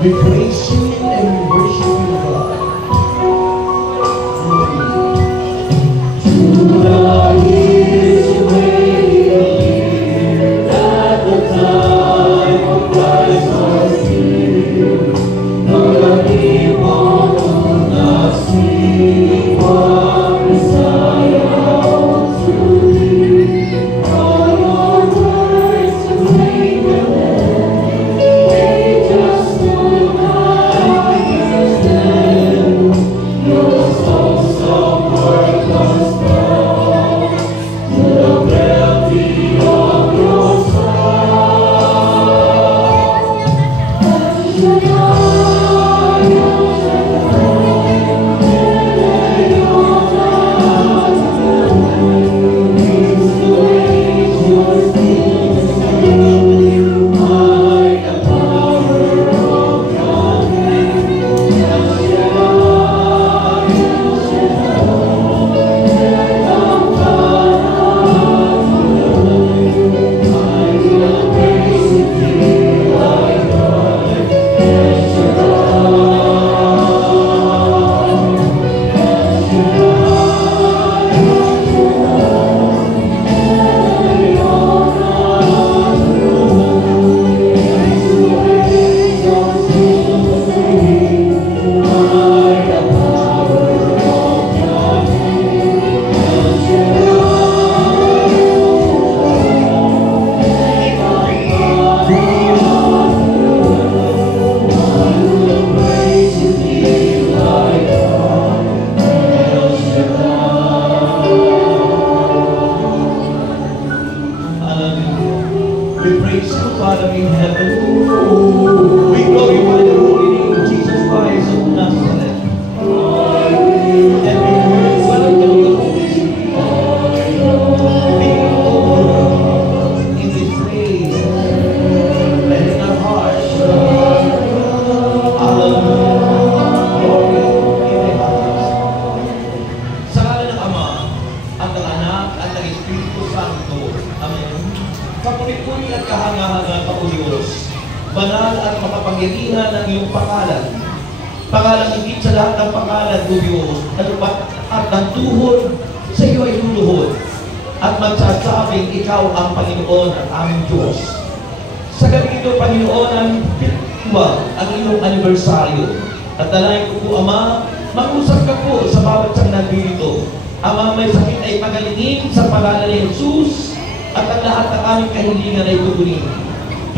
We praise you and we worship you, God.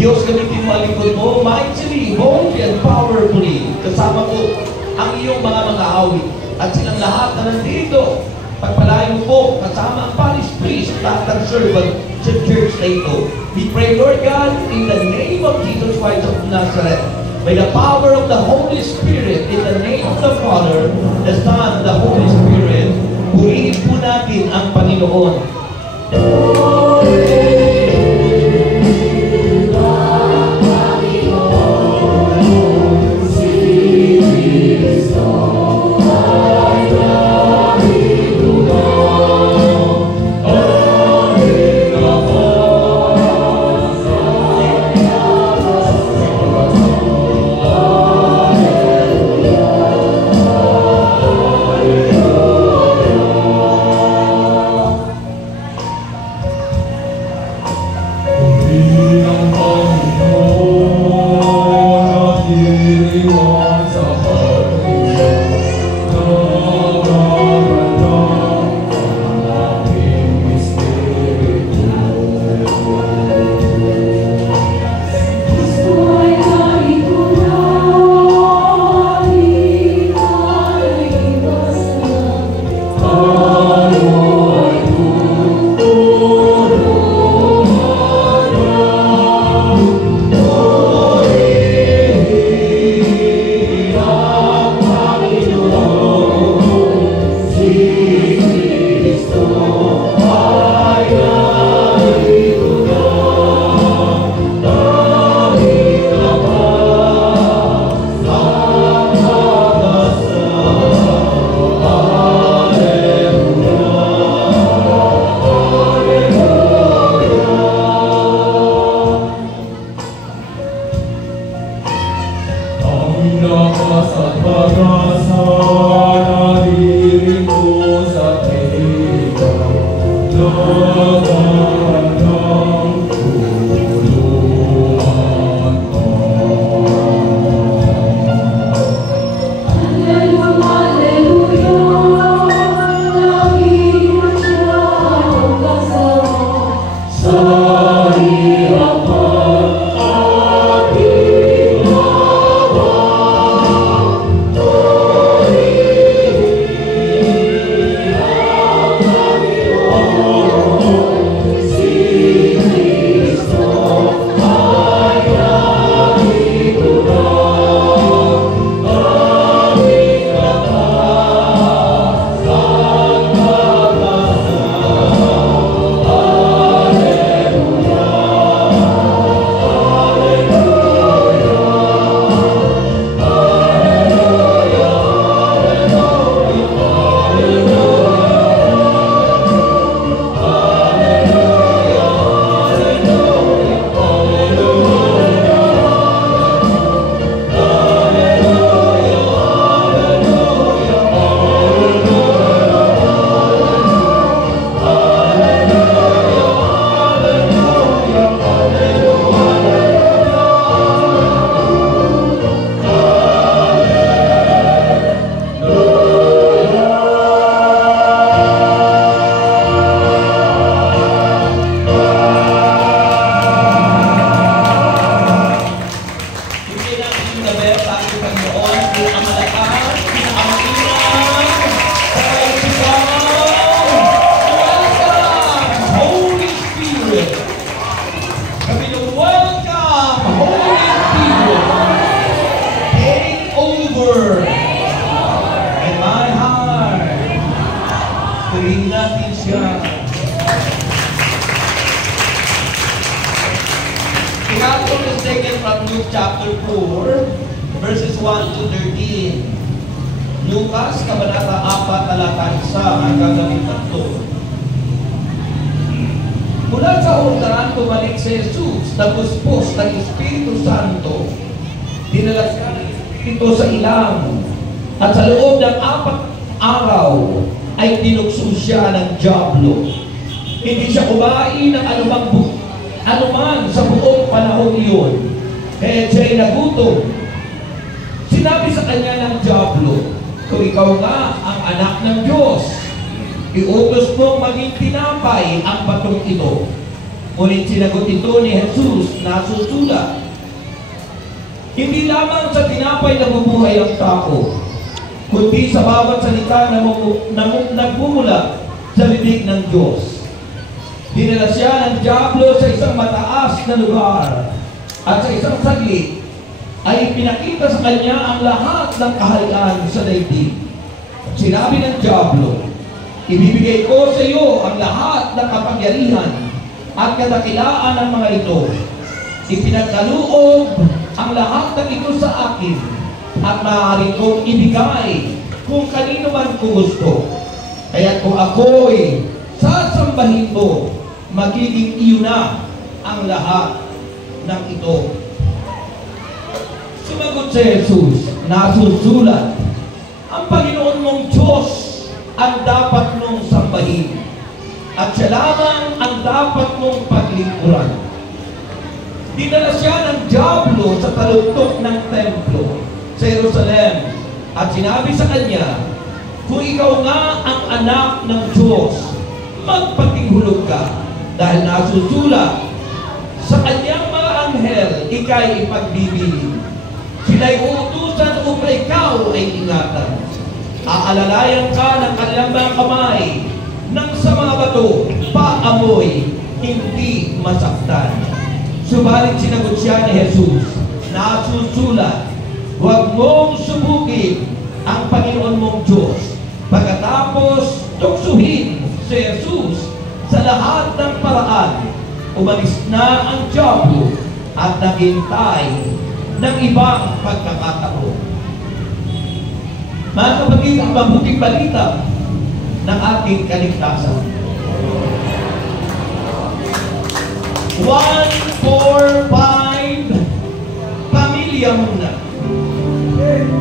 Diyos, gamitin mo ang lingkod mo mightily, boldly, and powerfully. Kasama ko ang iyong mga awit at silang lahat na nandito. Pagpalain mo po kasama ang parish priest, lahat ng servant sa church na ito. We pray, Lord God, in the name of Jesus Christ of Nazareth, by the power of the Holy Spirit, in the name of the Father, the Son, the Holy Spirit, purihin po natin ang Panginoon. Sabi niyo, welcome, Holy Spirit. Take over in my heart. Tuwing natin siya. Pinatong is taken from Luke chapter 4, verses 1 to 13. Lucas, Kabanata 4, talata 1, hanggang 3. Mula sa ordanan bumalik si Jesus, naguspos ng Espiritu Santo. Dinala siya ng Espiritu sa ilang. At sa loob ng 4 araw, ay tinukso siya ng dyablo. Hindi siya kumain ng anuman sa buong panahon iyon. Kaya siya'y nagutom. Sinabi sa kanya ng dyablo, kung ikaw nga ang anak ng Diyos, iutos mong maging tinapay ang batong ito. Ngunit sinagot ito ni Jesus na susulat, hindi lamang sa tinapay nabubuhay ang tao, kundi sa bawat salita na nagmumula sa bibig ng Diyos. Dinala siya ng dyablo sa isang mataas na lugar, at sa isang saglit ay pinakita sa kanya ang lahat ng kaharian sa daigdig. Sinabi ng dyablo, ibibigay ko sa iyo ang lahat ng kapangyarihan at kadakilaan ng mga ito. Ipinagkaloob ang lahat ng ito sa akin at maaari kong ibigay kung kanino man ko gusto. Kaya kung ako'y sasambahin mo, magiging iyo na ang lahat ng ito. Sumagot si Jesus, nasusulat, ang Panginoon mong Diyos ang dapat mong sambahin, at siya lamang ang dapat mong paglingkuran. Dinala siya ng dyablo sa taluktok ng templo sa Jerusalem, at sinabi sa kanya, kung ikaw nga ang anak ng Diyos, magpatinghulog ka, dahil nasusulat, sa kanyang mga anghel, ika'y ipagbibili. Sila'y uutusan upang ikaw ay ingatan. Aalalayan ka ng kanilang mga kamay, nang sa mga bato, paamoy, hindi masaktan. Subalit sinagot siya ni Jesus, nasusulat, huwag mong subukin ang Panginoon mong Diyos. Pagkatapos tuksuhin si Jesus sa lahat ng paraan, umalis na ang dyablo at naghintay ng ibang pagkakataon. Mga kapatid, ang mabuting balita ng ating kaligtasan. 145 pamilya muna. Thank you.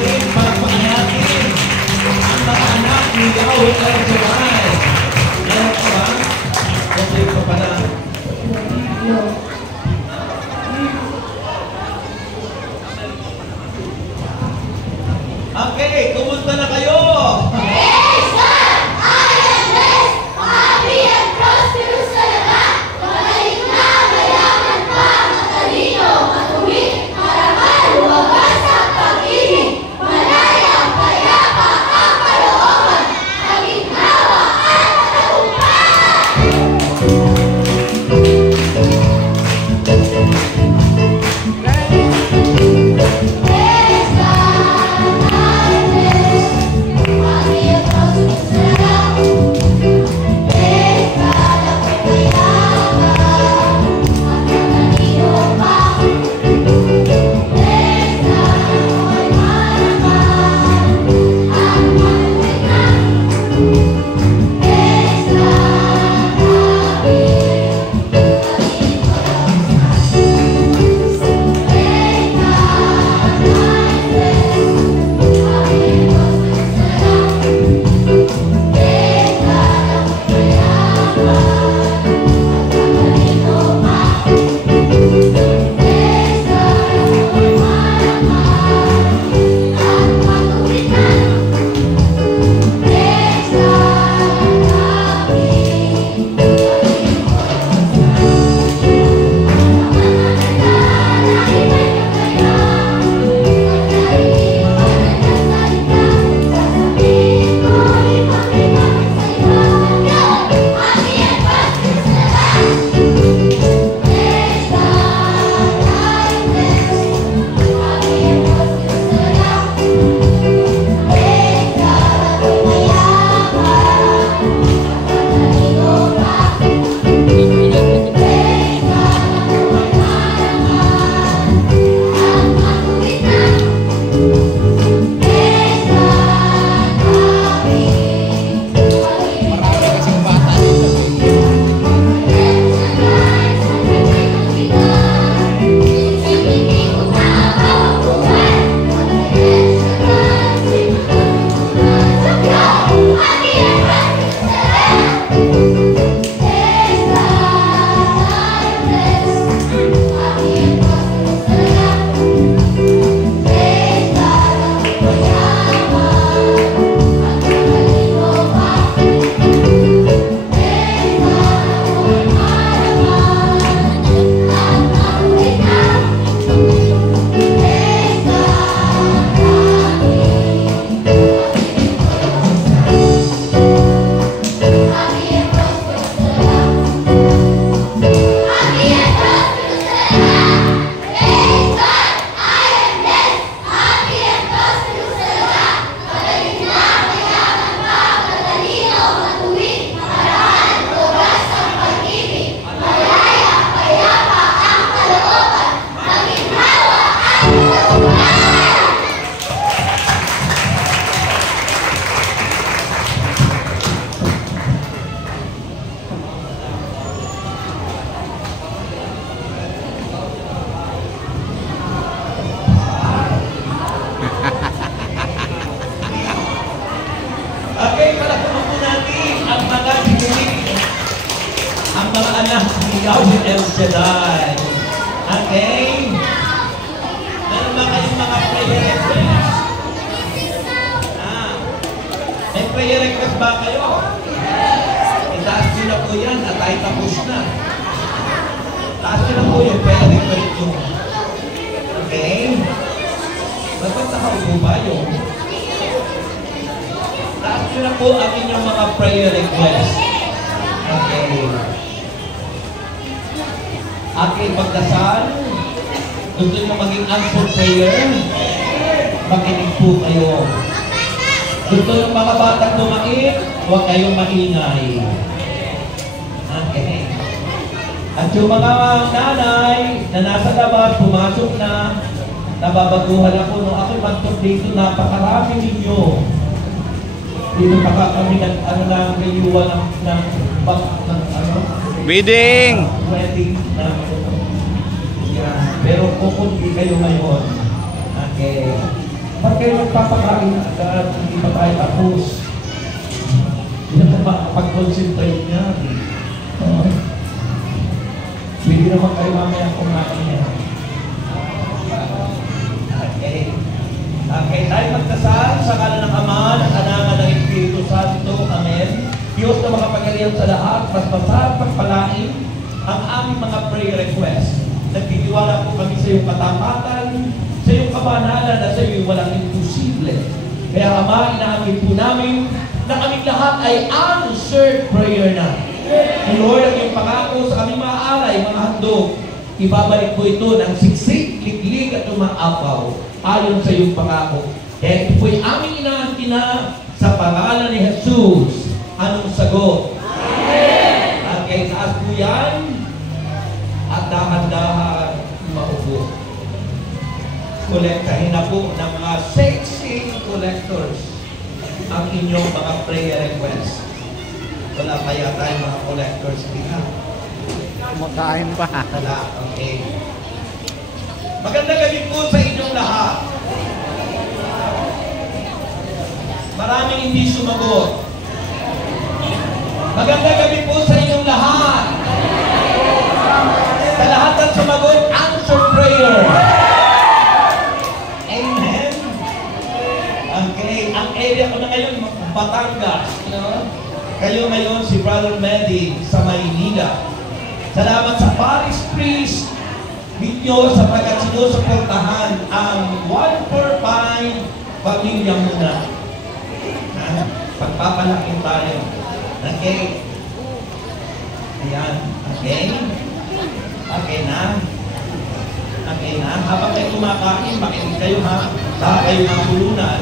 natin, palakpakan natin ang mga anak ni Yahweh El Shaddai. Meron ka ba? Okay pa pala. Okay, kumusta na kayo? Praise God! I am blessed, happy and prosperous talaga. Magaling na, mayaman pa, matalino, matuwid, marangal, wagas at pag-ibig. Malaya, payapa, ang kalooban, naginhawa at matagumpay. Praise God, I am blessed, happy and prosperous talaga. Praise God, ako'y mayaman, at matalino pa. Praise God, ako'y marangal, at matuwid na. Praise God, happy, happy and prosperous. Praise God, I am blessed, happy and prosperous talaga. Praise God, ako'y mayaman, at matalino pa. Praise God, ako'y marangal, at matuwid na. Praise God, happy, Okay, palakpakan po natin ang mga dinig, ang mga anak ni Yahweh El Shaddai. Okay? Meron ba kayong mga prayer request? May prayer request ba kayo? Itaas nyo na po yan at ay tapos na. Taas nyo na po yung prayer request nyo. Okay? Ba't nakaupo ba yung? Taas nyo na po ang inyong mga prayer request. Okay. Aking pagdasal, gusto nyo maging answer prayer? Makinig po kayo. Gusto nyo mga batang lumait? Huwag kayong maingay. Okay. At yung mga nanay na nasa labas, pumasok na, nababaguhan ako nung ako'y magtok dito, napakarami ninyo. Dito pa kami ng rayuan ng Wedding! Wedding na pero kukundi kayo ngayon. Okay. Ba't kayo nagpapakain agad? Hindi pa tayo tapos. Hindi na makapag-concentrate niya. Pwede naman kayo mamaya kumain niya. Okay. Okay, tayo magdasal sa ngalan ng Ama, ng Anak, at ng Espiritu Santo. Amen. Diyos na makapagalihan sa lahat, paspasan, pagpalain ang aming mga prayer request. Nagtitiwala po kami sa iyong katapatan, sa iyong kabanalan, at sa iyong walang imposible. Kaya Ama, inaamin po namin na aming lahat ay answered prayer na. And Lord, ang iyong pangako sa aming mga alay, mga handog, ibabalik po ito ng siksik, liglig at umaapaw ayon sa iyong pangako. Kaya ito po'y aming inaantina sa pangalan ni Jesus. Anong sagot? Amen! At kaya taas po yan at dahan-dahan maupo. Kolektahin na po ng mga sexy collectors ang inyong mga prayer requests. Wala pa yata yung mga collectors dito. Kumakain pa. Wala, okay. Maganda gabi po sa inyong lahat. Maraming hindi sumagot. Maganda gabi po sa inyong lahat. Sa lahat ng sumagot, answer prayer. Amen. Okay, ang area ko na ngayon, Batangas. Kayo ngayon si Brother Medi sa Maynila. Salamat sa Paris Priest ninyo sapagkat sinusuportahan ang 145 pamilya muna. Pagpapalaking tayo. Okay? Ayan. Okay? Okay na? Okay na? Habang kayo kumakain, makinig kayo ha. Saka kayo ng pulunan.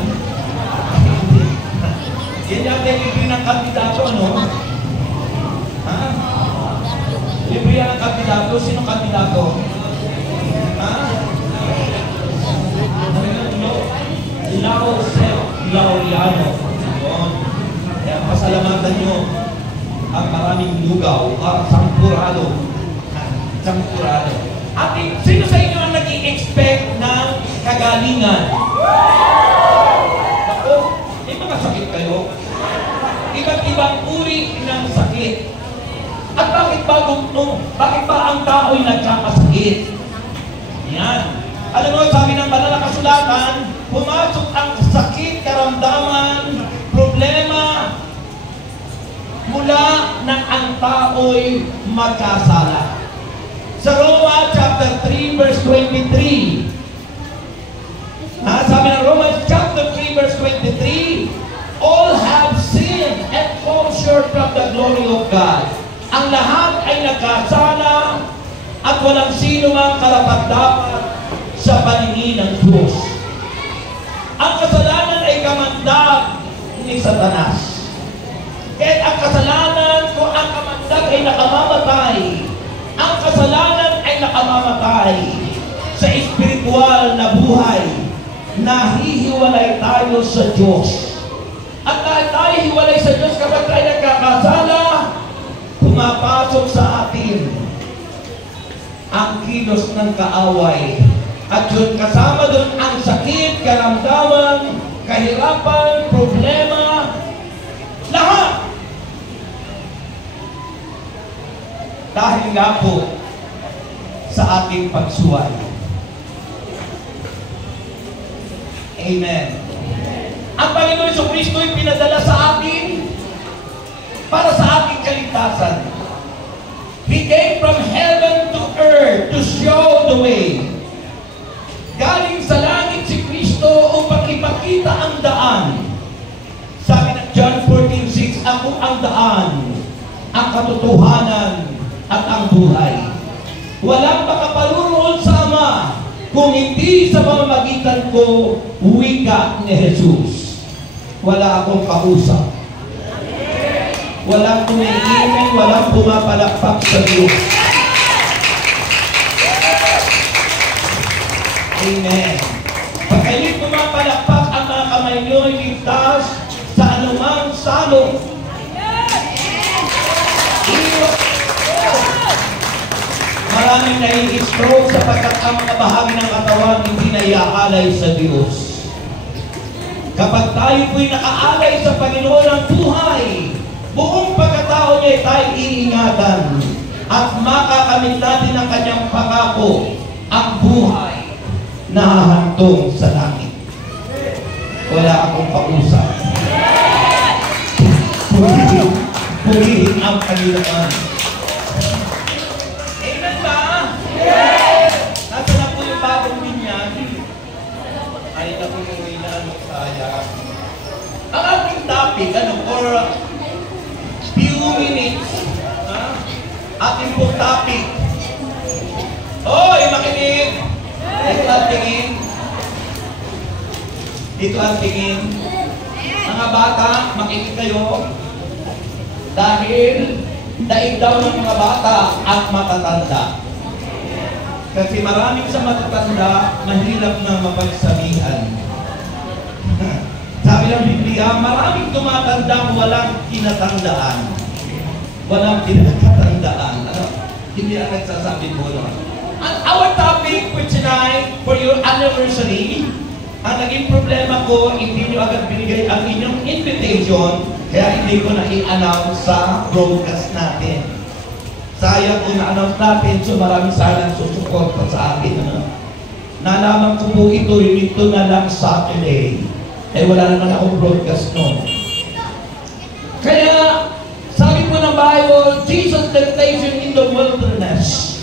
Yan yung libre ng kandidato, ano? Ha? Libre yan ang kandidato? Sino kandidato? Ha? Laureano. Kaya pasalamatan nyo ang maraming lugaw, sampurado. Sampurado. At sino sa inyo ang nag-i-expect ng kagalingan? Ako, may mga sakit kayo. Iba't ibang uri ng sakit. At bakit ba ang tao'y nagkakasakit? Yan. Alam mo, sabi ng banal na kasulatan, pumasok ang sakit, karamdaman, problema, mula nang ang tao'y magkasala. Sa Roma chapter 3 verse 23, sabi ng Romans chapter 3 verse 23, all have sinned and fall short from the glory of God. Ang lahat ay nagkasala at walang sino mang karapat-dapat sa paningin ng Diyos. Ang kasalanan ay kamandag ni Satanas. Kahit ang kasalanan kung ang kamandag ay nakamamatay, ang kasalanan ay nakamamatay sa espiritual na buhay, nahihiwalay tayo sa Diyos. At dahil tayo hiwalay sa Diyos, kapag tayo nagkakasala, pumapasok sa atin ang kilos ng kaaway. At yun, kasama doon ang sakit, karamdaman, kahirapan, problema, lahat. Dahil nga po sa ating pagsuway. Amen. Ang Panginoon Jesucristo ay pinadala sa atin para sa ating kaligtasan. He came from heaven to earth to show the way. Galing sa langit si Kristo upang ipakita ang daan. Sabi ng John 14:6, ako ang daan, ang katotohanan, at ang buhay. Walang makaparuroon sa Ama kung hindi sa pamamagitan ko, wika ni Jesus. Wala akong kausap. Walang umiingay, walang pumapalakpak sa Diyos. Amen. Pag kayo'y pumapalakpak, ang mga kamay nyo ay ligtas sa anumang salong. Maraming nai-stroke sapagkat ang mga bahagi ng katawan hindi naiaalay sa Diyos. Kapag tayo po'y nakaalay sa Panginoon ng buhay, buong pagkatao niya tayo iingatan at makakamit natin ang kanyang pangako, ang buhay na hahantong sa langit. Wala akong kausap. Purihin ang Panginoon. Amen ba? Yes! Nasa na po yung bagong binyan? Ay, napunuwi na ano saya. Ang ating topic, for few minutes, ating po topic. Hoy, makinig! Dito ang tingin. Dito ang tingin. Mga bata, makinig kayo. Dahil daig daw ng mga bata at matatanda. Kasi maraming sa matatanda, mahirap na mapagsabihan. Sabi ng Biblia, maraming tumatanda walang tinatandaan. Walang tinatandaan. Ano? Hindi ang nagsasabi mo nun. And our topic for tonight, for your anniversary, ang naging problema ko, hindi nyo agad binigay ang inyong invitation, kaya hindi ko na i-announce sa broadcast natin. Sayang kung na-announce natin, so maraming sayang susuporta sa akin. Ano? Nalaman ko po ito na lang Saturday. Eh wala naman akong broadcast noon. Kaya, sabi po ng Bible, Jesus' temptation in the wilderness.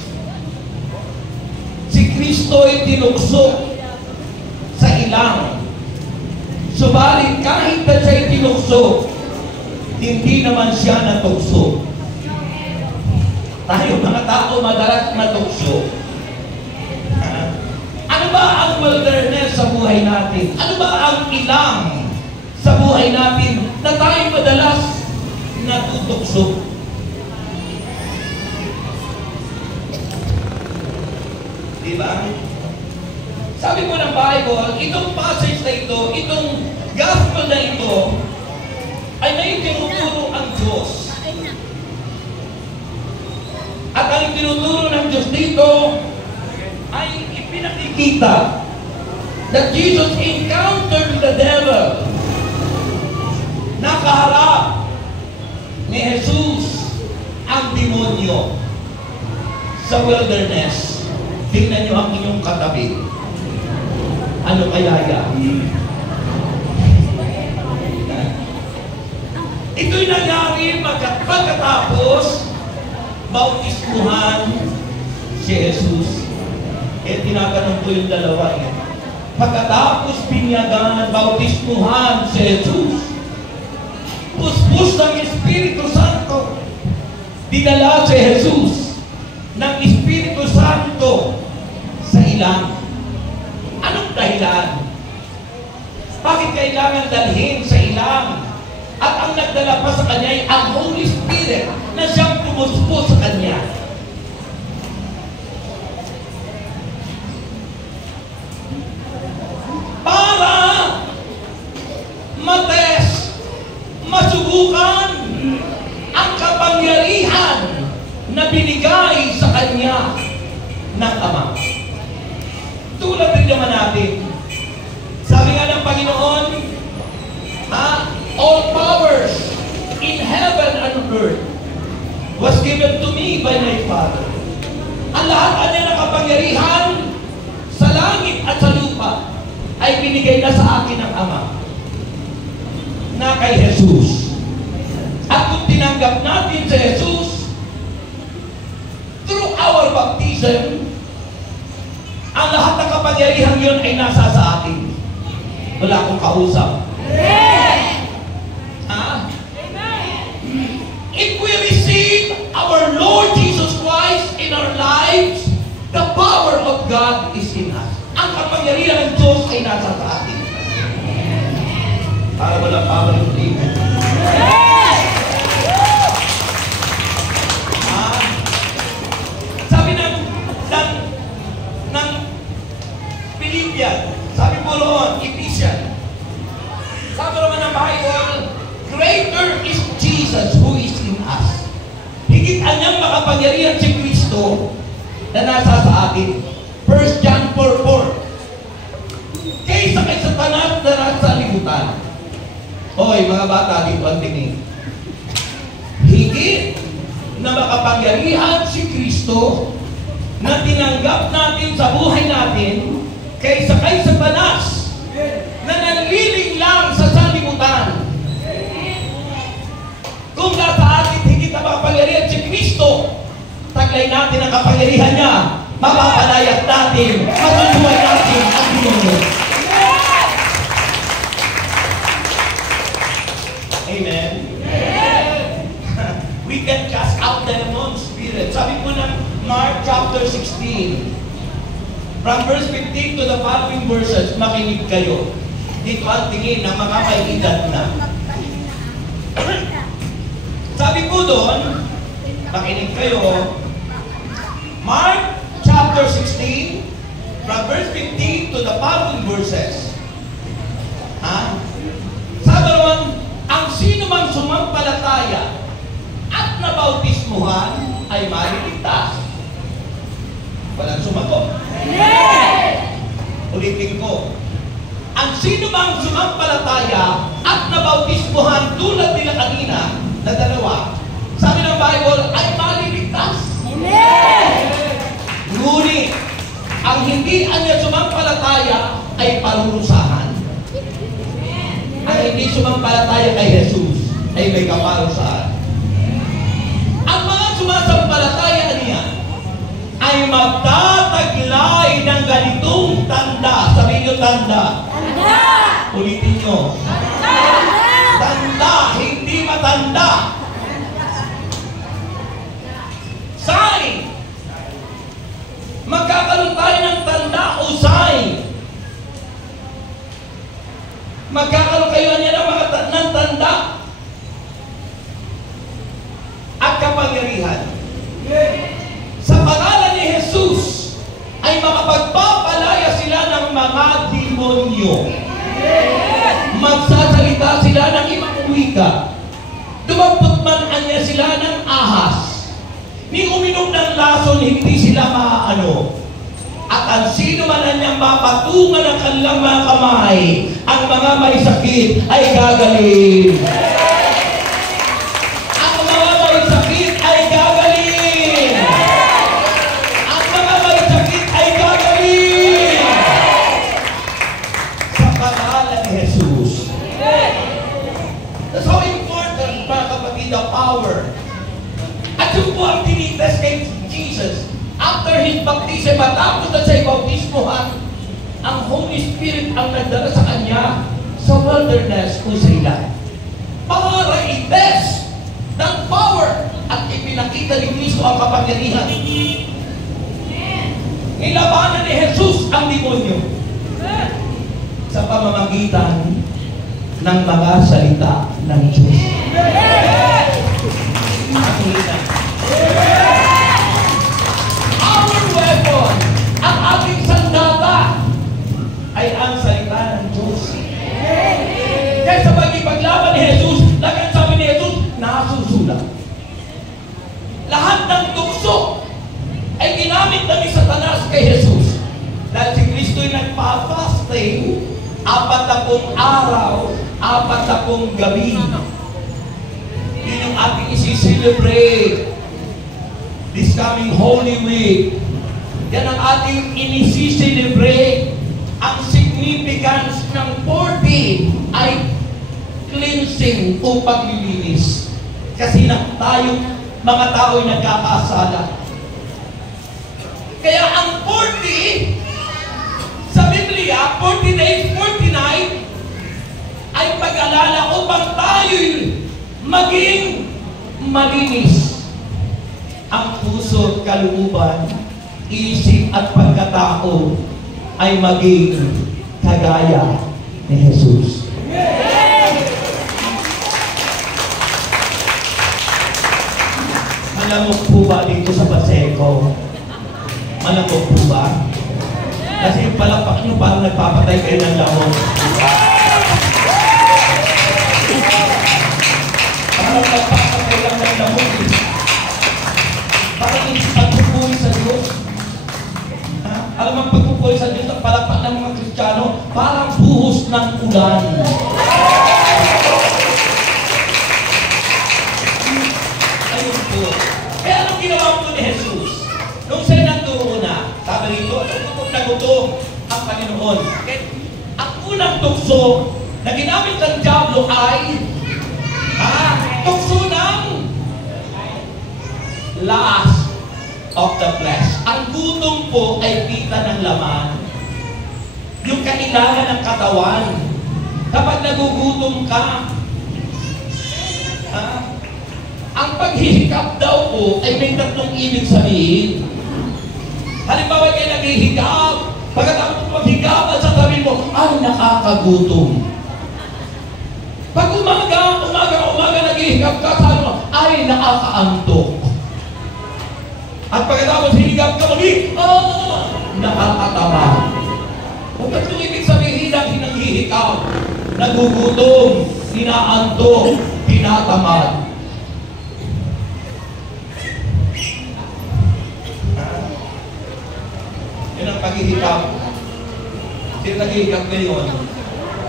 Si Kristo ay tinukso sa ilang. Subalit kahit na siya'y tinukso, hindi naman siya natukso. Tayo mga tao madalas matukso. Ano ba ang wilderness sa buhay natin? Ano ba ang ilang sa buhay natin na tayo madalas natutukso? Diba? Sabi po ng Bible, itong passage na ito, itong gospel na ito, ay may tinuturo ang Diyos. At ang tinuturo ng Diyos dito ay ipinakikita that Jesus encountered the devil. Nakaharap ni Jesus ang demonyo sa wilderness. Tingnan niyo ang inyong katabi. Ano kaya yan? Ito'y nangyari pagkatapos bautismuhan si Jesus. Eh, tinatanong ko yung dalawa eh. Pagkatapos binyagan, bautismuhan si Jesus. Puspos ng Espiritu Santo. Dinala si Jesus ng Espiritu Santo sa ilang. Anong dahilan? Bakit kailangan dalhin sa ilang? At ang nagdala pa sa kanya ay ang Holy Spirit na siyang pumuspo sa kanya. Para matest, masubukan ang kapangyarihan na binigay sa kanya ng Ama. Tulad din naman natin. Sabi nga ng Panginoon, all powers in heaven and earth was given to me by my Father. Ang lahat niya ng kapangyarihan sa langit at sa lupa ay binigay na sa akin ng Ama na kay Jesus. At kung tinanggap natin si Jesus through our baptism, ang lahat ng kapangyarihan yun ay nasa sa atin. Wala akong kausap. If we receive our Lord Jesus Christ in our lives, the power of God is in us. Ang kapangyarihan ng Diyos ay nasa sa atin. Para walang power of God. Sabi ng Philippians, sabi po roon, Ephesians, sabi naman ng Bible, greater is Jesus who is in us. Higit anyang makapangyarihan si Kristo na nasa sa atin. 1 John 4:4. Kaysa kay Satanas na nasa libutan. saan? Hoy, mga bata, dito ang tingin. Higit na makapangyarihan si Kristo na tinanggap natin sa buhay natin kaysa kay Satanas na nanliling lang sa sanlibutan. Kung nasa atin higit na makapangyarihan si Kristo, taglay natin ang kapangyarihan niya, mapapalayat natin, matutuway natin ang demonyo. Amen? We can cast out the demon spirit. Sabi po ng Mark chapter 16, from verse 15 to the following verses, makinig kayo. Dito ang tingin ng mga may edad na. Sabi po doon, makinig kayo, Mark chapter 16, from verse 15 to the following verses. Sabi naman, ang sino man sumampalataya at nabautismuhan ay maliligtas. Walang sumagot. Ulitin ko. Ang sino mang sumampalataya at nabautismuhan tulad nila kanina na dalawa, sabi ng Bible, ay maliligtas. Ngunit, ang hindi anya sumampalataya ay parurusahan. Ang hindi sumampalataya kay Jesus ay may kaparusahan. Ang mga sumasampalataya niya ay magtataglay ng ganitong tanda. Sabihin niyo tanda. Tanda! Ulitin niyo. Tanda! Tanda, hindi matanda. Sign! Magkakaroon tayo ng tanda o sign. Magkakaroon kayo niya ng mga ng tanda at kapangyarihan. Sa pangalan ni Jesus ay makapagpapalaya sila ng mga demonyo. Magsasalita sila ng ibang wika. Dumampot man anya sila ng ahas. Ni uminom ng lason, hindi sila maaano. At ang sino man anyang mapatungan ng kanilang mga kamay, ang mga may sakit ay gagaling. Ang mga may sakit ay gagaling. Ang mga may sakit ay gagaling. Sa pangalan ni Jesus. That's how important, mga kapatid, the power. At yun po ang tinitest kay Jesus. After His baptism, matapos na siya bautismohan, ang Holy Spirit ang nagdala sa Kanya sa wilderness o sa ilan. Para i-test ng power at ipinakita ni Cristo ang kapangyarihan. Nilabanan ni Jesus ang demonyo sa pamamagitan ng mga salita ng Diyos. Our weapon, ang ating sandata, ay ang salita ng Diyos. Kaya sa pagipaglaban ni Jesus, lagang sabi ni Jesus, nasusulat. Lahat ng tukso ay ginamit na ni Satanas kay Jesus. Dahil si Kristo'y nagpa-fasting 40 araw, 40 gabi. Yun yung ating isi-celebrate this coming Holy Week. Yan ang ating inisi-celebrate. Ang significance ng 40 ay cleansing o paglilinis. Kasi tayo, mga tao ay nagkakasala. Kaya ang 40 sa Biblia, 40 days, 40 nights, ay pag-alala upang tayo'y maging malinis. Ang puso, kalooban, isip at pagkatao ay maging kagaya ni Jesus. Malamok po ba dito sa Paseco? Malamok po ba? Kasi yung palakpak nyo parang nagpapatay kayo ng lamok. Parang nagpapatay lang ng lamok. Parang yung pagpupuli sa Diyos. Alam ang pagpupuli sa Diyos, ang palakpak ng mga Kristiyano, parang buhos ng ulan. nagutom ang Panginoon. Okay? Ang unang tukso na ginamit ng diablo ay tukso ng lust of the flesh. Ang gutom po ay kita ng laman. Yung kailangan ng katawan. Kapag nagugutom ka, ang paghihikap daw po ay may tatlong ibig sabihin. Halimbawa kayo naghihikap, pagkatapos maghikap at sasabihin mo, ay nakakagutom. Pag umaga naghihikap ka, sabi mo, ay nakakaantok. At pagkatapos hinigap ka muli, nakakatama. Ang tatlong ibig sabihin ng hinanghihikap, nagugutom, inaantok, tinatamad. Yun ang paghihikap. Sino naghihikap ngayon?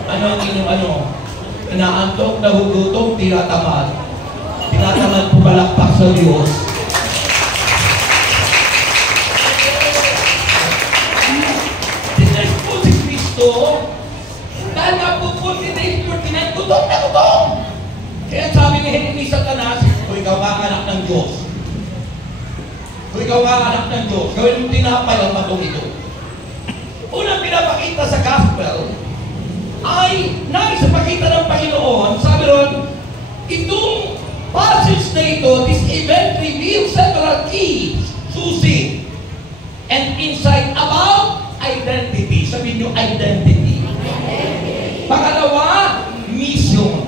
Ano ang inyong inaantok, nagugutom, tinatamad. Tinatamad pumalakpak sa Diyos. Tinay po si Kristo, dahil nga po po tinay, gutom na gutom. Kaya sabi ni Satanas, kung ikaw nga anak ng Diyos, kung ikaw nga anak ng Diyos, gawin mo tinapay ang batong ito. Unang pinapakita sa gospel ay nais sa pakita ng Panginoon, sabi ron, itong passage na ito, this event reveals several keys, susi, and insight about identity. Sabihin nyo, identity. Pangalawa, mission.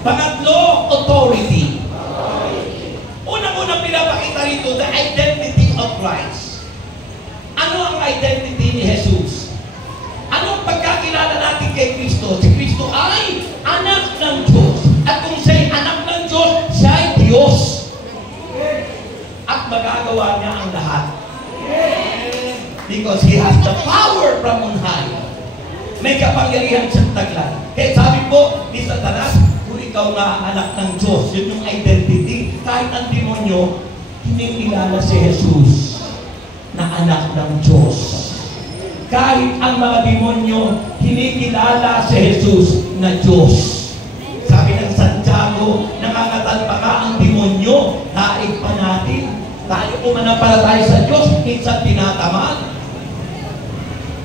Pangatlo, authority. Unang-unang pinapakita rito, the identity of Christ. Ano ang identity ni Jesus? Anong pagkakilala natin kay Kristo? Si Kristo ay anak ng Diyos. At kung siya'y anak ng Diyos, siya'y Diyos. At magagawa niya ang lahat. Because He has the power from on high. May kapangyarihan sa taglan. Kaya sabi po ni Satanas, kung ikaw nga anak ng Diyos, yun yung identity. Kahit ang demonyo, hinihilala si Jesus na anak ng Diyos. Kahit ang mga demonyo, hinikilala si Jesus na Diyos. Sabi ng Santiago, nangangatalpaka ang demonyo, taig pa natin. Tayo umanampalataya sa Diyos, minsan tinatamad.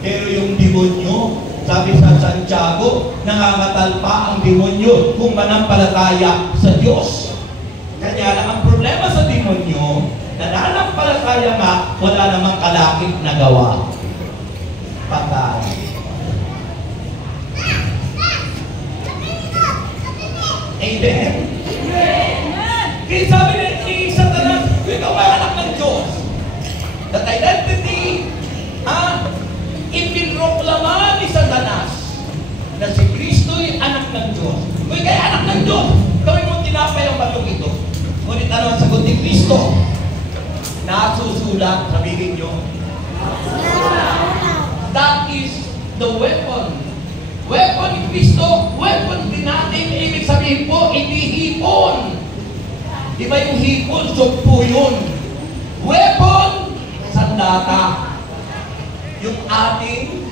Pero yung demonyo, sabi sa Santiago, nangangatalpa ang demonyo kung manampalataya sa Diyos. Kanya lang ang problema sa demonyo, nananampalataya nga, wala namang kalakip na gawa. Patay. Amen? Kaya sabi ni Satanas, ikaw ay anak ng Diyos. That identity, ipinroklama ni Satanas na si Kristo'y anak ng Diyos. Kung ikaw'y anak ng Diyos, gawin mo tinapay ang batong ito. Ngunit ano ang sagot ni Kristo? Nasusulat, sabihin nyo. That is the weapon. Weapon ni Kristo, weapon din natin, ibig sabihin po, hindi hipon. Di ba yung hipon, sugpo yun. Weapon, sandata. Yung ating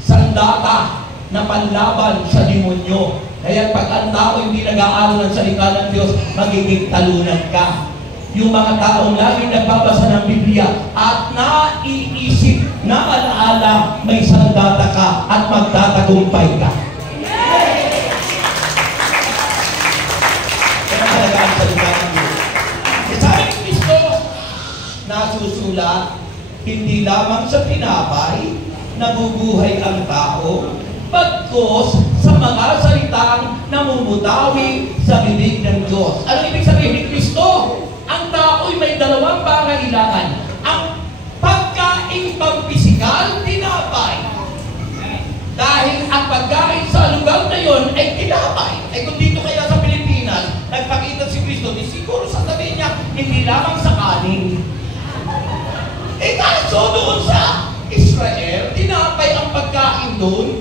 sandata na panlaban sa demonyo. Kaya pag ang tao hindi nag-aaral ng salita ng Diyos, magiging talunan ka. Yung mga taong laging nagbabasa ng Biblia at naiisip na alaala may sandata ka at magtatagumpay ka. Kaya talaga ang salita ng Diyos. Sabi ni Kristo, nasusulat, hindi lamang sa tinapay nabubuhay ang tao, bagkus sa mga salitang namumutawi sa bibig ng Diyos. Ano ibig sabihin ni Kristo? Ang tao'y may dalawang pangailangan. Ang pagkain pampisikal, tinapay. Dahil ang pagkain sa lugar na yon ay tinapay. Ay kung dito kaya sa Pilipinas, nagpakita si Kristo, di siguro sasabihin niya, hindi lamang sa kanin. Kaso doon sa Israel, tinapay ang pagkain doon.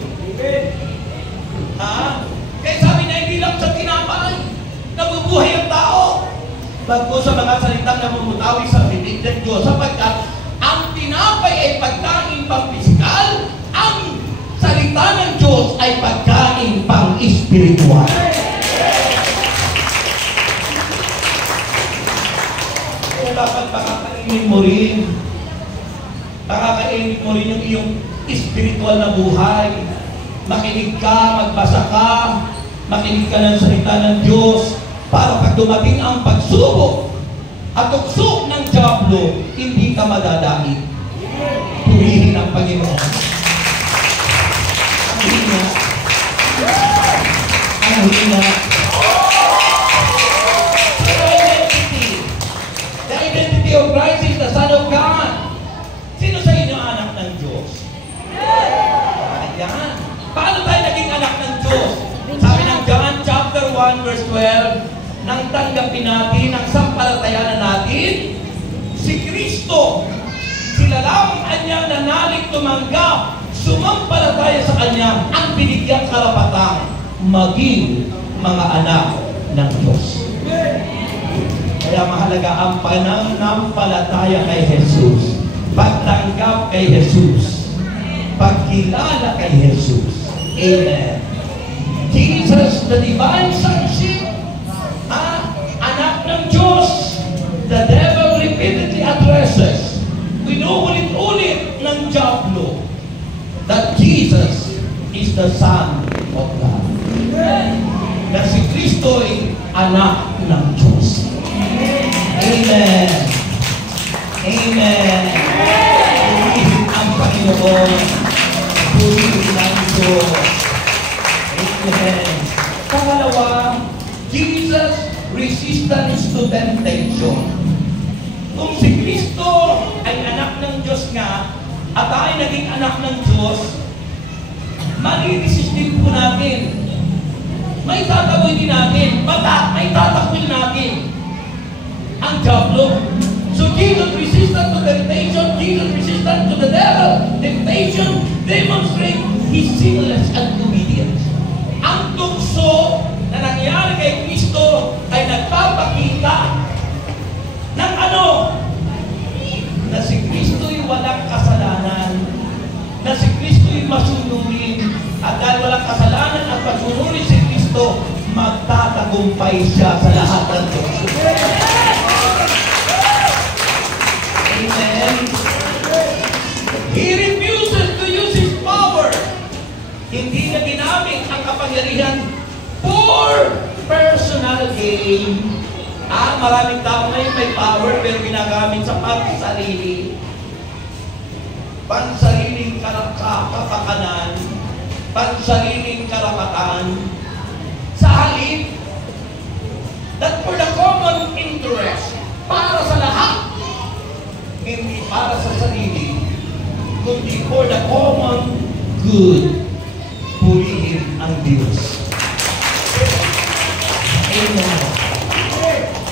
Kaya sabi niya, hindi lang sa tinapay, nabubuhay ang tao. Bagko sa mga salitang namumutawi sa bibig ng Diyos, sapagkat ang tinapay ay pagkain ay pagkain pang-espiritual. Kaya dapat pakakainin mo rin. Pakakainin mo rin yung iyong espiritual na buhay. Makinig ka, magbasa ka, makinig ka ng salita ng Diyos para pag dumating ang pagsubok at tuksok ng diablo, hindi ka madadait. Purihin ang Panginoon. Ang hina. Ang hina. The identity of Christ is the Son of God. Sino sa inyo anak ng Diyos? Ayan. Paano tayo naging anak ng Diyos? Sabi ng John chapter 1 verse 12, nang tanggapin natin ang sampalatayanan natin, si Kristo, sila lamang anyang nanalig tumanggap, sumampalataya sa Kanya, ang binigyang karapatang maging mga anak ng Diyos. Kaya mahalaga ang pananampalataya kay Jesus, pagtanggap kay Jesus, pagkilala kay Jesus. Amen. Jesus, the divine sonship, anak ng Diyos, the devil repeatedly addresses, inuulit-ulit ng diablo, that Jesus is the Son of God. Na si Kristo ay anak ng Diyos. Amen. Amen. Purihin ang Panginoon. Purihin ang Diyos. Amen. Pangalawa, Jesus' resistance to temptation. Kung si Kristo ay anak ng Diyos nga, at tayo naging anak ng Diyos, mariresist din po natin. May tataboy din natin. May tatakwil natin ang diablo. So Jesus resistant to temptation, Jesus resistant to the devil. Temptation demonstrate His sinless and obedience. Ang tukso na nangyari kay Kristo ay nagpapakita ng ano? Na si Kristo'y walang kasalanan, na si Kristo'y masunurin, at dahil walang kasalanan at masunurin si Kristo, magtatagumpay siya sa lahat ng tukso. Amen. He refuses to use His power. Hindi niya ginamit ang kapangyarihan for personal gain. Maraming tao ngayon may power pero ginagamit sa pansarili. Pansariling kapakanan, pansariling karapatan. Sa halip, that for the common interest, para sa lahat, hindi para sa sarili, kundi for the common good, purihin ang Diyos. Amen.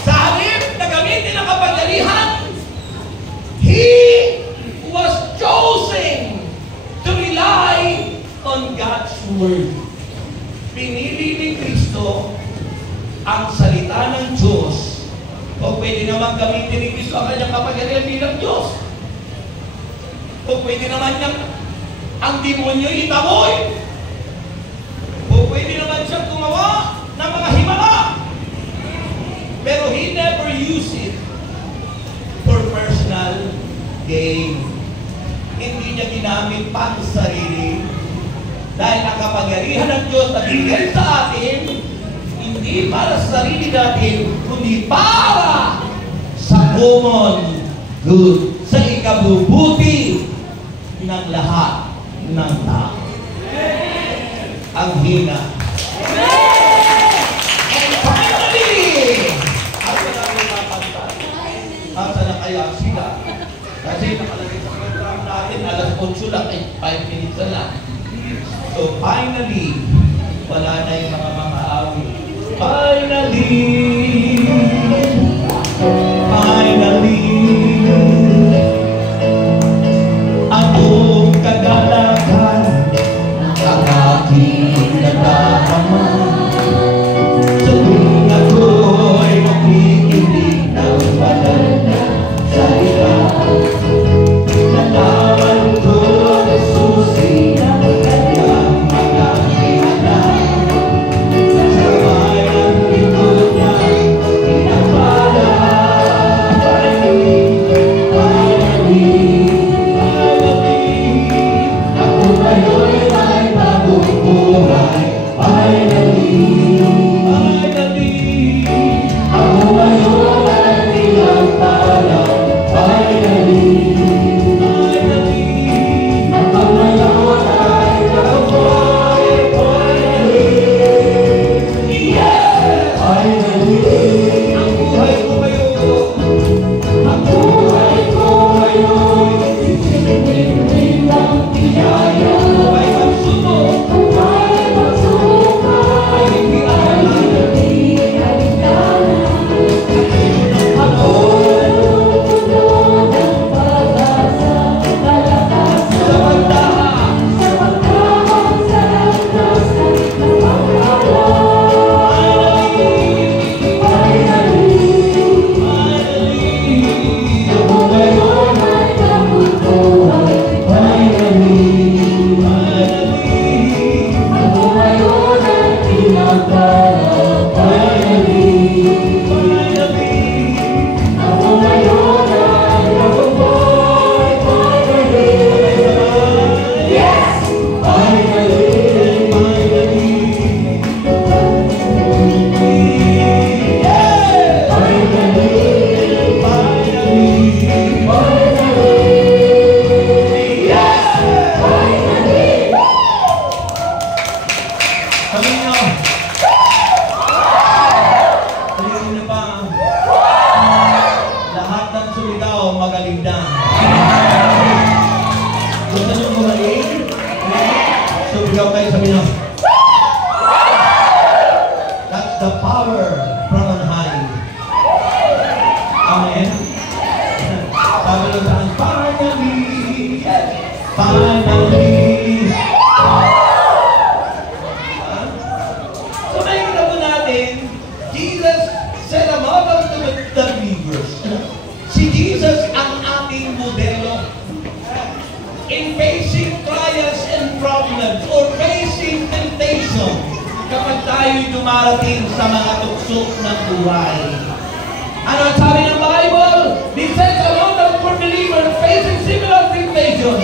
Sa halip na gamitin ang kapangyarihan, He was chosen to rely on God's Word. Pinili ni Kristo ang salita ng Diyos, o pwede naman gamitin ni Kristo ang kanyang kapangyarihan bilang Diyos. O pwede naman niyang ang demonyo itaboy. O pwede naman siyang gumawa ng mga himala. Pero He never used it for personal gain. Hindi niya ginamit pang sarili. Dahil ang kapangyarihan ng Diyos na binigay sa atin, hindi para sa sarili natin, kundi para sa common good, sa ikabubuti ng lahat ng tao. Ang hina. And finally, asa na kaya sila? Kasi nakalagay sa program natin, alas 8 lang, 5 minutes na lang. So finally, wala na yung mga awit. Finally, akong kagalakan, ang aking nadarama. Sa tuwing ako'y makikinig ng banal na salita, nalaman ko na susi ang kanyang mga Sumigaw kayo, sabi nyo. That's the power from on high. Amen. Sabi nyo saan, finally, finally. So nakikita po natin, Jesus said about the believers. Si Jesus ang ating modelo. In facing trials and problems or facing temptation, kapag tayo'y dumarating sa mga tukso ng buhay. Ano ang sabi ng Bible? This says about for believers facing similar temptations.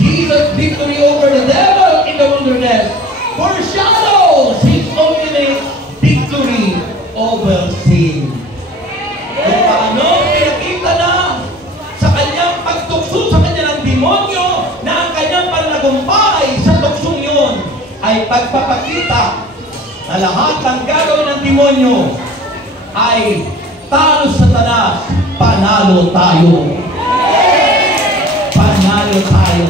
Jesus' victory over the devil in the wilderness foreshadows His ultimate victory over sin. Kung paano pinakita na sa kanyang pagtukso sa kanya ng demonyo na ang kanyang panlagumpay sa tuksong yun ay pagpapakita na lahat ng gagawin ng demonyo ay talo sa tanas, panalo tayo. Panalo tayo.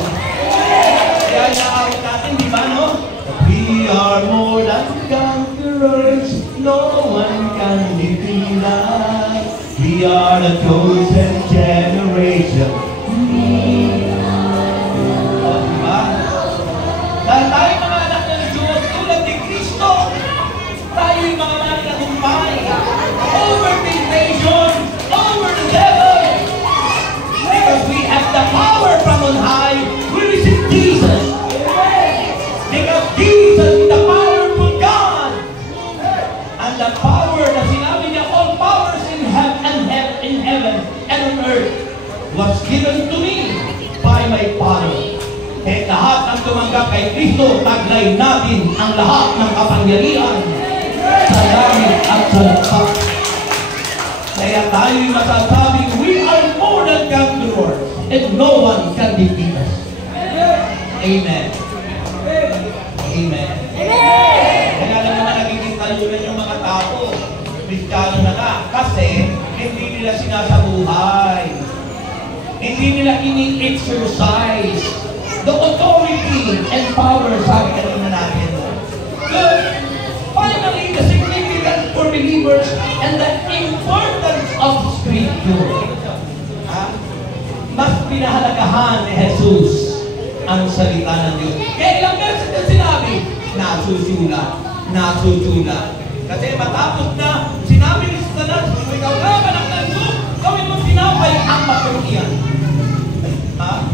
Kaya naawit natin, di ba, no? We are more than conquerors, no one can defeat us. We are the chosen generation. O, diba? Dahil tayo mga anak ng Diyos, tulad ni Kristo, tayo'y mga mananagumpay over temptation, over the devil. Because we have the power from on high, we receive Jesus. Because Jesus is the powerful God. And the power na sinabi niya, all powers in heaven and on earth was given to me by my Father. Kaya lahat ng tumanggap kay Kristo, taglay natin ang lahat ng kapangyarihan sa langit at sa lupa. Kaya tayo'y masasabing, we are more than conquerors and no one can defeat us. Amen. Amen. Kaya lang naman nagiging talunan yung mga tao. Kristiyano na nga. Kasi hindi nila sinasabuhay. Hindi nila ini-exercise the authority and power, sabi kanina natin. Good. Finally, the significance for believers and the importance of Scripture. Mas pinahalagahan ni Jesus ang salita ng Diyos. Kaya ilang beses na sinabi, nasusulat. Kasi matapos na sinabi ni Satanas, ikaw na anak ng Diyos, gawin mo tinapay ang maturuan.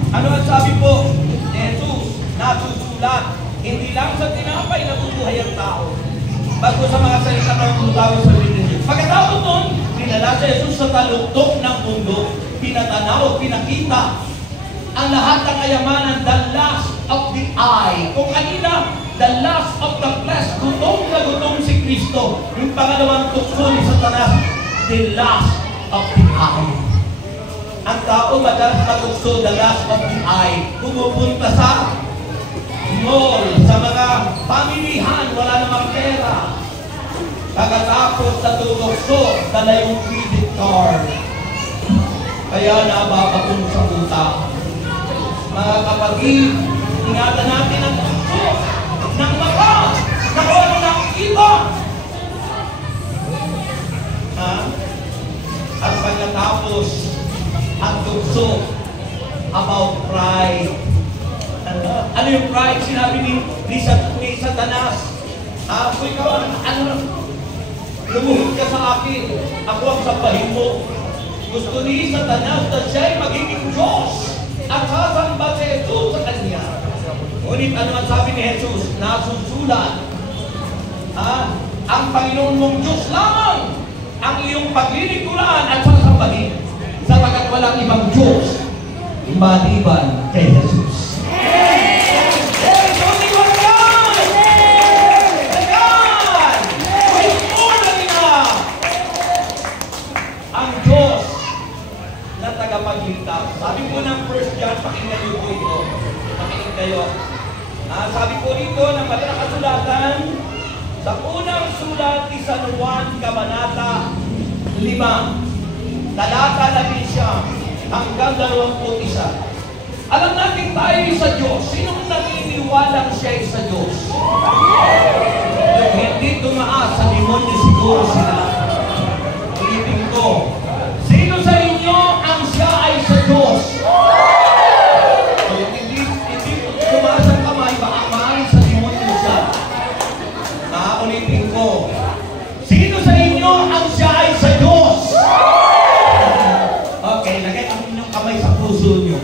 Ano ang sabi po? Jesus, nasusulat. Hindi lang sa tinapay na bubuhay ang tao. Bago sa mga salita ng tawag sa Biblia. Pagkatapos nun, pinala si Jesus sa taluktok ng mundo, pinatanaw, pinakita ang lahat ng kayamanan, the lust of the eye. Kung kanina, the lust of the flesh, gutom na gutom si Kristo. Yung pangalawang tukso ni Satanas, the lust of the eye. Ang tao madalas matukso, the lust of the eye, pumupunta sa mall, sa mga pamilihan, wala namang pera. Pagkatapos sa tukso, dala yung credit card. Kaya nababakong sa utang. Mga kapatid, ingatan natin ang tukso ng mata, na kung ano nakikita. At pagkatapos, ang tukso about pride. Ano yung pride? Sinabi ni Satanas, kung ikaw, lumuhod ka sa akin, ako ang sabahin mo. Gusto ni Satanas na siya'y magiging Diyos at sasamba si Jesus sa kanya. Ngunit ano ang sabi ni Jesus? Nasusulat. Ang Panginoon mong Diyos lamang ang iyong paglilingkuran at sasambahin, sapagkat walang ibang Diyos maliban kay Jesus. There's only one God! The God who is more than enough. Ang Diyos na tagapagligtas. Sabi po ng 1 John, pakinggan niyo po ito. Pakinggan kayo. Sabi po dito ng madalang kasulatan, sa unang sulat ni San Juan, Kabanata 5, talata 11 hanggang 21. Alam natin tayo sa Diyos. Sinong naniniwalang siya sa sa Diyos. Yung hindi tumaas sa demonyo siguro sila. Ulitin ko. Sino sa inyo ang siya ay sa Diyos? Hindi tumaas ang kamay, baka maaari sa demonyo siya. Ulitin ko. Sino sa inyo ang siya ay sa Diyos? Okay, lagay ang inyong kamay sa puso nyo.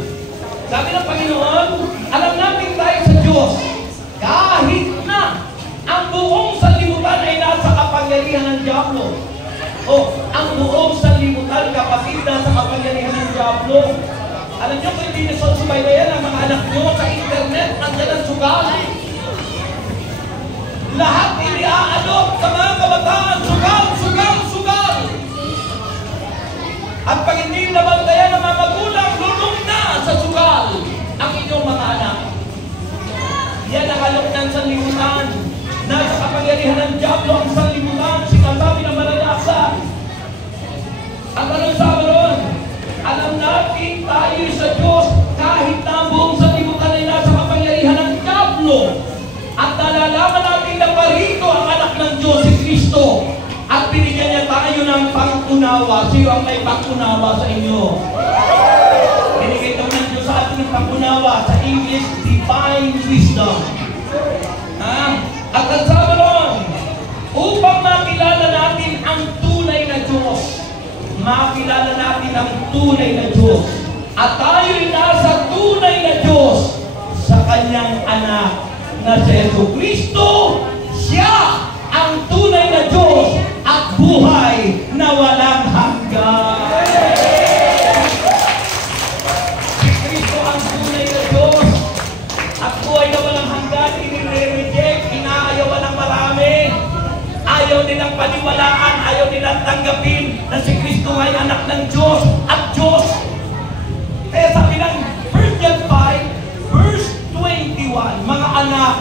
Sabi ng Panginoon, alam natin tayo sa Diyos. Kahit na ang buong sanlibutan ay nasa kapangyarihan ng Diablo. O, ang buong sanlibutan, kapatid, nasa kapangyarihan ng Diablo. Alam nyo, kung hindi nyo subaybayan ang mga anak nyo sa internet, nandiyan ang sugal. Lahat iniaalok sa mga kabataan, sugal, sugal, sugal. At pag hindi nabantayan ng mga magulang, lulong na sa sugal ang inyong mga anak. Yan ang alok ng sanlibutan. Nasa kapangyarihan ng Diablo ang sanlibutan, sinasabi ng maranasa. Ang tanong sa ron, alam natin tayo sa Diyos kahit na ang buong sanlibutan ay nasa kapangyarihan ng Diablo. At nalalaman natin na parito ang anak ng Diyos, si Kristo. At binigyan niya tayo ng pang-unawa. Sino ang may pang-unawa sa inyo? Binigay daw ng Diyos sa atin ng pang-unawa. Sa English, divine wisdom. At ang sabi ron, upang makilala natin ang tunay na Diyos. Makilala natin ang tunay na Diyos. At tayo'y nasa tunay na Diyos sa Kanyang anak na si Jesucristo. Siya ang tunay na Diyos at buhay na walang hanggan. Si Kristo ang tunay na Diyos at buhay na walang hanggan. Inire-reject, inaayawan ng marami. Ayaw nilang paniwalaan, ayaw nilang tanggapin na si Kristo ay anak ng Diyos at Diyos. Kaya sabi ng 1 John 5, verse 21, mga anak,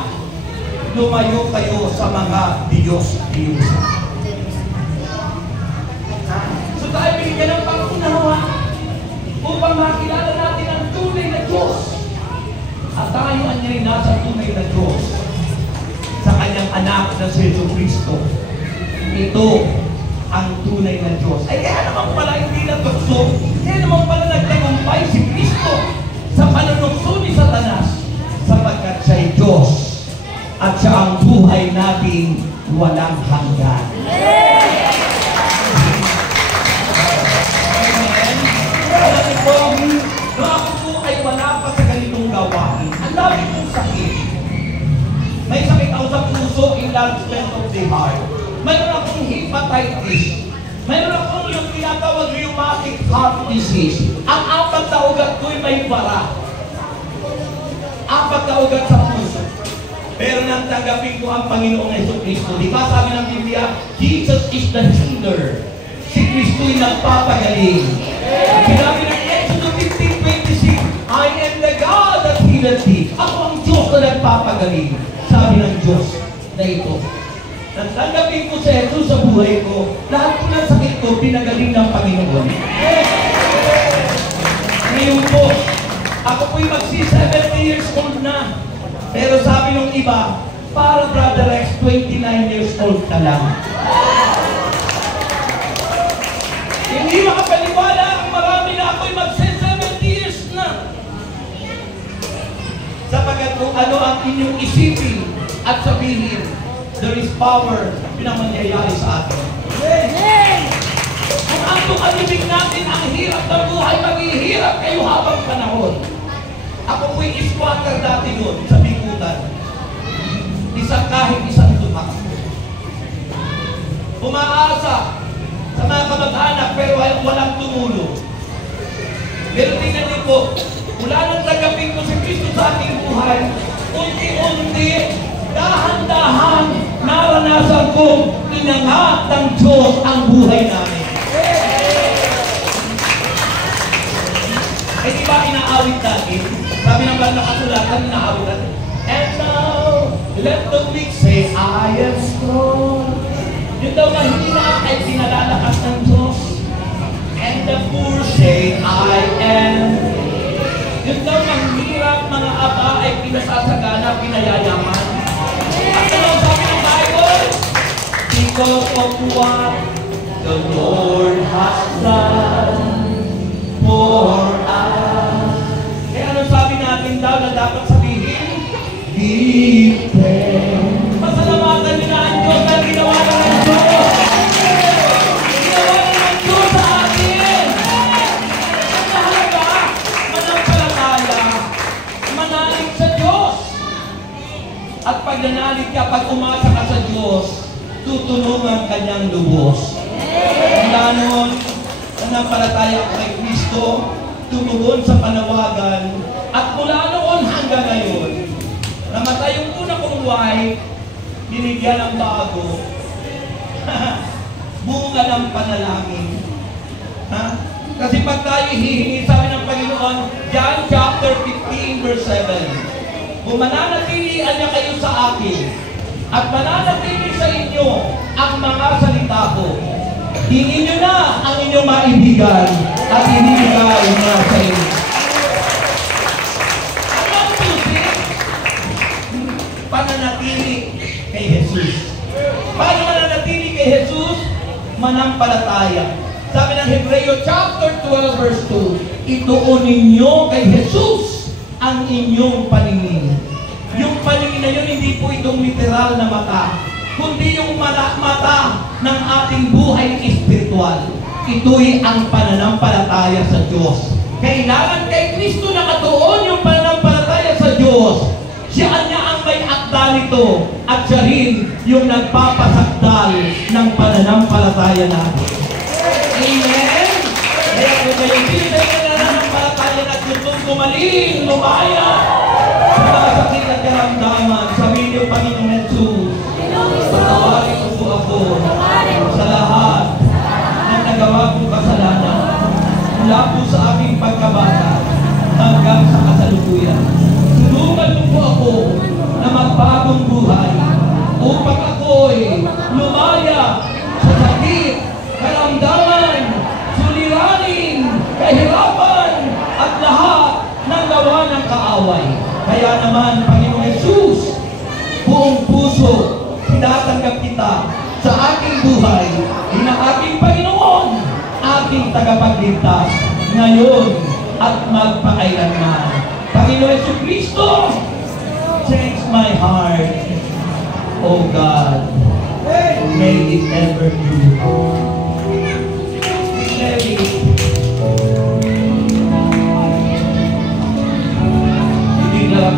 lumayo kayo sa mga Diyos-Diyos. So tayo binigyan ng pang-unawa upang makilala natin ang tunay na Diyos. At tayo ay nasa tunay na Diyos sa Kanyang anak na si Jesucristo. Ito ang tunay na Diyos. Ay kaya naman pala hindi natukso, kaya naman pala nagtagumpay si Kristo sa panunukso ni Satanas sapagkat siya'y Diyos at siya ang buhay natin walang hanggan. Amen. Alam niyo po, nung ako po ay wala pa sa ganitong gawain, ang dami kong sakit. May sakit ako sa puso, enlargement of the heart. Mayroon akong hepatitis. Mayroon akong yung tinatawag rheumatic heart disease. Ang 4 na ugat ko'y may bara. 4 na ugat sa puso. Pero nang tanggapin ko ang Panginoong Jesucristo, di ba sabi ng Biblia, Jesus is the healer. Si Kristo'y nagpapagaling. Sinabi ng Exodus 15:26, I am the God that healeth thee. Ako ang Diyos na nagpapagaling. Sabi ng Diyos na ito. Nang tanggapin ko si Jesus sa buhay ko, lahat po ng sakit ko, pinagaling ng Panginoon. Ngayon po, ako po'y magsi-70 years old na. Pero sabi ng iba, para Brother Rex, 29 years old ka lang. Hindi makapaniwala ang marami na ako'y magse-70 years na. Sapagat kung ano ang inyong isipin at sabihin, there is power pinamangyayari sa atin. Kung ang tukalibig natin ang hirap ng buhay, maghihirap kayo habang panahon. Ako po'y squatter dati doon sa Bikutan. Isang tumak. Umaasa sa mga kamag-anak pero walang tumulong. Pero tingnan niyo po, mula nang tanggapin ko si Kristo sa ating buhay, unti-unti, dahan-dahan, naranasan kong inangat ng Diyos ang buhay namin. Eh di ba inaawit natin? Sabi ng banda kasulatan, inaawit natin. And now, let the weak say, I am strong. Yung daw mahina ay pinalalakas ng Diyos. And the poor say, I am. Yung daw mahirap mga aba ay pinasasagana, pinayayaman. because of what the Lord has done for us. Kaya ano sabi natin daw na dapat sabihin? Give thanks. Pasalamatan niyo na ang Diyos na ginawa na ng Diyos. Ginawa na ng Diyos sa atin. Ang mahalaga, manampalataya, manalig sa Diyos. At pag nanalig ka, pag umasa ka sa Diyos, tutulungan kanyang lubos. Mula noon, nanampalataya ka kay Kristo, tumugon sa panawagan, at mula noon hanggang ngayon, namatay yung una kong wife, binigyan ng bago, bunga ng panalangin. Ha? Kasi pag tayo hihingi, sabi ng Panginoon, John chapter 15 verse 7, kung mananatilian niya kayo sa akin, at mananatili sa inyo ang mga salita ko, hingin nyo na ang inyong maibigan at ibibigay na sa inyo. Ano ang susi? Pananatili kay Jesus. Paano mananatili kay Jesus? Manampalataya. Sabi ng Hebreo chapter 12 verse 2, ituon ninyo kay Jesus ang inyong paningin. Yung paningin na yun, hindi po itong literal na mata, kundi yung mata ng ating buhay espiritual. Ito'y ang pananampalataya sa Diyos. Kailangan kay Kristo nakatuon yung pananampalataya sa Diyos. Siya niya ang may akda nito at siya rin yung nagpapasakdal ng pananampalataya natin. Amen? Kaya kung kayo hindi sa pananampalataya na gustong gumaling, lumaya sa mga sakit at karamdaman, sabihin niyo, Panginoong Jesus, patawarin mo po ako sa lahat ng nagawa kong kasalanan mula po sa aking pagkabata hanggang sa kasalukuyan. Tulungan mo po ako na magbagong buhay upang ako'y lumaya sa sakit, karamdaman, suliranin, kahirapan, at lahat ng gawa ng kaaway. Kaya naman, Panginoong Jesus, buong puso, tinatanggap kita sa aking buhay, na aking Panginoon, aking tagapagligtas, ngayon at magpakailanman. Panginoon Jesucristo, change my heart, O God, may it ever do. Let it. Hindi lang